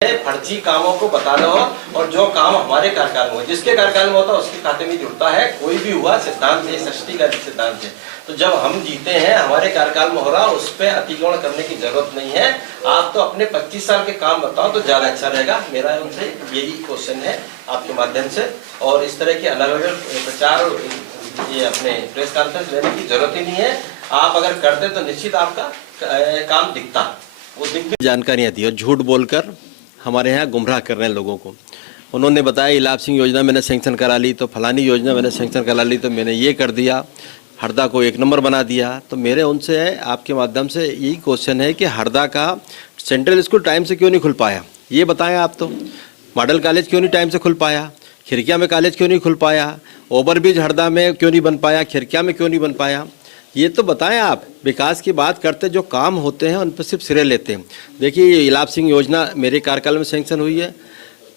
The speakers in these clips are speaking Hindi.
फर्जी कामों को बता रहे हो और जो काम हमारे कार्यकाल में हो, जिसके कार्यकाल में होता है उसके खाते में जुड़ता है। कोई भी हुआ सिद्धांत है, सृष्टि का सिद्धांत है। तो जब हम जीते हैं, हमारे कार्यकाल में हो रहा, उस पर अतिक्रमण करने की जरूरत नहीं है। आप तो अपने 25 साल के काम बताओ तो ज्यादा अच्छा रहेगा। मेरा उनसे यही क्वेश्चन है आपके माध्यम से। और इस तरह के अलग अलग प्रचार, ये अपने प्रेस कॉन्फ्रेंस लेने की जरूरत ही नहीं है। आप अगर करते तो निश्चित आपका काम दिखता, वो दिख। जानकारियाँ दी और झूठ बोलकर हमारे यहाँ गुमराह कर रहे हैं लोगों को। उन्होंने बताया इलाप सिंह योजना मैंने सेंक्शन करा ली, तो फलानी योजना मैंने सेंक्शन करा ली, तो मैंने ये कर दिया, हरदा को 1 नंबर बना दिया। तो मेरे उनसे आपके माध्यम से यही क्वेश्चन है कि हरदा का सेंट्रल स्कूल टाइम से क्यों नहीं खुल पाया, ये बताएं आप। तो मॉडल कॉलेज क्यों नहीं टाइम से खुल पाया, खिड़किया में कॉलेज क्यों नहीं खुल पाया, ओवरब्रिज हरदा में क्यों नहीं बन पाया, खिड़किया में क्यों नहीं बन पाया, ये तो बताएं आप। विकास की बात करते, जो काम होते हैं उन पर सिर्फ सिरे लेते हैं। देखिए इलाप सिंह योजना मेरे कार्यकाल में सेंक्शन हुई है।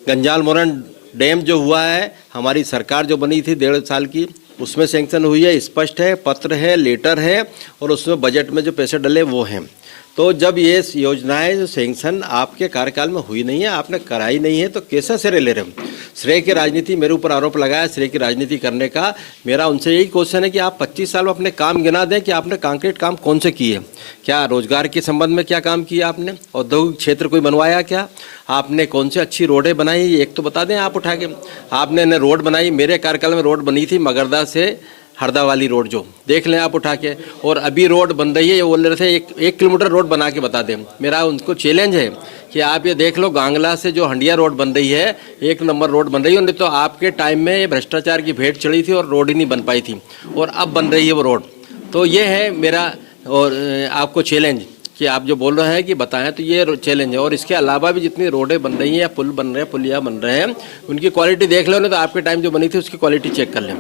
गंजाल मोरन डैम जो हुआ है, हमारी सरकार जो बनी थी 1.5 साल की, उसमें सेंक्शन हुई है। स्पष्ट है, पत्र है, लेटर है, और उसमें बजट में जो पैसे डले वो हैं। तो जब ये योजनाएं जो सेंक्शन आपके कार्यकाल में हुई नहीं है, आपने कराई नहीं है, तो कैसा श्रेय ले रहे हो? श्रेय की राजनीति, मेरे ऊपर आरोप लगाया श्रेय की राजनीति करने का। मेरा उनसे यही क्वेश्चन है कि आप 25 साल में अपने काम गिना दें कि आपने कॉन्क्रीट काम कौन से किए। क्या रोजगार के संबंध में क्या काम किया आपने? औद्योगिक क्षेत्र कोई बनवाया क्या आपने? कौन सी अच्छी रोडें बनाई, एक तो बता दें आप उठा के। आपने रोड बनाई, मेरे कार्यकाल में रोड बनी थी मगरदा से हरदा वाली रोड, जो देख लें आप उठा के। और अभी रोड बन रही है, ये बोल रहे थे 1 किलोमीटर रोड बना के बता दें। मेरा उनको चैलेंज है कि आप ये देख लो, गांगला से जो हंडिया रोड बन रही है, 1 नंबर रोड बन रही है। नहीं तो आपके टाइम में ये भ्रष्टाचार की भेंट चढ़ी थी और रोड ही नहीं बन पाई थी, और अब बन रही है वो रोड। तो ये है मेरा और आपको चैलेंज कि आप जो बोल रहे हैं कि बताएं, तो ये चैलेंज है। और इसके अलावा भी जितनी रोडें बन रही हैं या पुल बन रहे हैं, पुलिया बन रहे हैं, उनकी क्वालिटी देख लो, नहीं तो आपके टाइम जो बनी थी उसकी क्वालिटी चेक कर लें।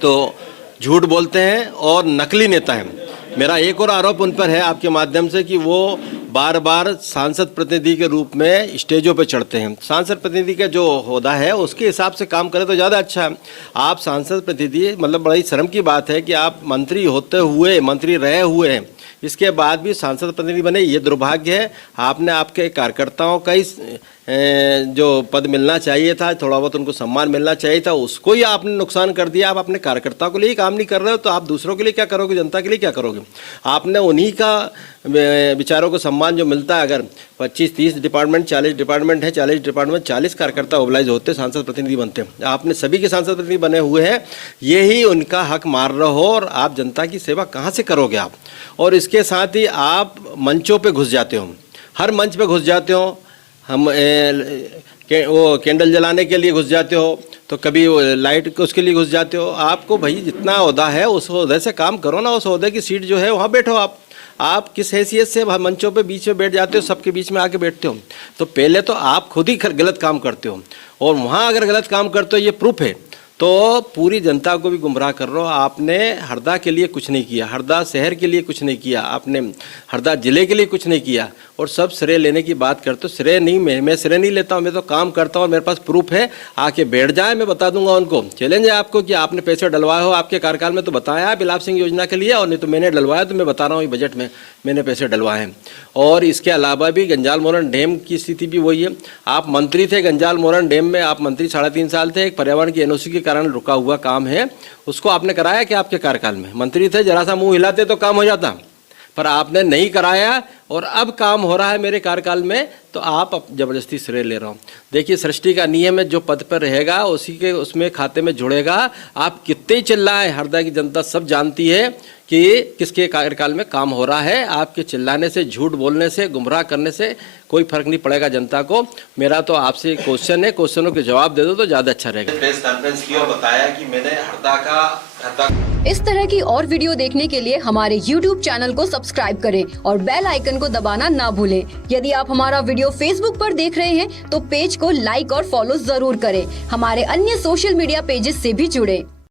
तो झूठ बोलते हैं और नकली नेता हैं। मेरा एक और आरोप उन पर है आपके माध्यम से कि वो बार बार सांसद प्रतिनिधि के रूप में स्टेजों पर चढ़ते हैं। सांसद प्रतिनिधि का जो होदा है उसके हिसाब से काम करें तो ज़्यादा अच्छा है। आप सांसद प्रतिनिधि, मतलब बड़ी शर्म की बात है कि आप मंत्री होते हुए, मंत्री रहे हुए हैं, इसके बाद भी सांसद प्रतिनिधि बने, ये दुर्भाग्य है। आपने आपके कार्यकर्ताओं का ही जो पद मिलना चाहिए था, थोड़ा बहुत उनको सम्मान मिलना चाहिए था, उसको ही आपने नुकसान कर दिया। आप अपने कार्यकर्ताओं के लिए काम नहीं कर रहे हो, तो आप दूसरों के लिए क्या करोगे, जनता के लिए क्या करोगे? आपने उन्हीं का विचारों को सम्मान जो मिलता है, अगर 25-30 डिपार्टमेंट, 40 डिपार्टमेंट है, 40 डिपार्टमेंट 40 कार्यकर्ता मोबिलाइज होते, सांसद प्रतिनिधि बनते। आपने सभी के सांसद प्रतिनिधि बने हुए हैं, यही उनका हक मार रहे हो, और आप जनता की सेवा कहाँ से करोगे आप? और इसके साथ ही आप मंचों पे घुस जाते हो, हर मंच पे घुस जाते हो। हम वो कैंडल जलाने के लिए घुस जाते हो, तो कभी वो लाइट उसके लिए घुस जाते हो। आपको भाई जितना ओहदा है उस ओहदे से काम करो ना, उस ओहदे की सीट जो है वहाँ बैठो। आप किस हैसियत से मंचों पे बीच में बैठ जाते हो, सबके बीच में आके बैठते हो? तो पहले तो आप खुद ही गलत काम करते हो, और वहाँ अगर गलत काम करते हो, ये प्रूफ है, तो पूरी जनता को भी गुमराह कर रहे हो। आपने हरदा के लिए कुछ नहीं किया, हरदा शहर के लिए कुछ नहीं किया, आपने हरदा जिले के लिए कुछ नहीं किया, और सब श्रेय लेने की बात करते हो। श्रेय नहीं, मैं श्रेय नहीं लेता हूँ, मैं तो काम करता हूँ, मेरे पास प्रूफ है। आके बैठ जाए, मैं बता दूंगा उनको। चैलेंज है आपको कि आपने पैसे डलवाए हो आपके कार्यकाल में, तो बताया आप इलाप सिंह योजना के लिए, और नहीं तो मैंने डलवाया, तो मैं बता रहा हूँ बजट में मैंने पैसे डलवाए हैं। और इसके अलावा भी गंजाल मोरन डैम की स्थिति भी वही है। आप मंत्री थे गंजाल मोरन डैम में, आप मंत्री 3.5 साल थे। एक पर्यावरण की एनओसी के कारण रुका हुआ काम है, उसको आपने कराया क्या आपके कार्यकाल में? मंत्री थे, जरा सा मुंह हिलाते तो काम हो जाता, पर आपने नहीं कराया, और अब काम हो रहा है मेरे कार्यकाल में, तो आप जबरदस्ती श्रेय ले रहे हो। देखिए सृष्टि का नियम है, जो पद पर रहेगा उसी के उसमें खाते में जुड़ेगा। आप कितने चिल्लाएं, हरदा की जनता सब जानती है कि किसके कार्यकाल में काम हो रहा है। आपके चिल्लाने से, झूठ बोलने से, गुमराह करने से कोई फर्क नहीं पड़ेगा जनता को। मेरा तो आपसे क्वेश्चन है, क्वेश्चनों के जवाब दे दो तो ज़्यादा अच्छा रहेगा। प्रेस कॉन्फ्रेंस की और बताया कि मैंने हरदा इस तरह की और वीडियो देखने के लिए हमारे YouTube चैनल को सब्सक्राइब करें और बेल आइकन को दबाना ना भूलें। यदि आप हमारा वीडियो Facebook पर देख रहे हैं तो पेज को लाइक और फॉलो जरूर करें। हमारे अन्य सोशल मीडिया पेजेस से भी जुड़ें।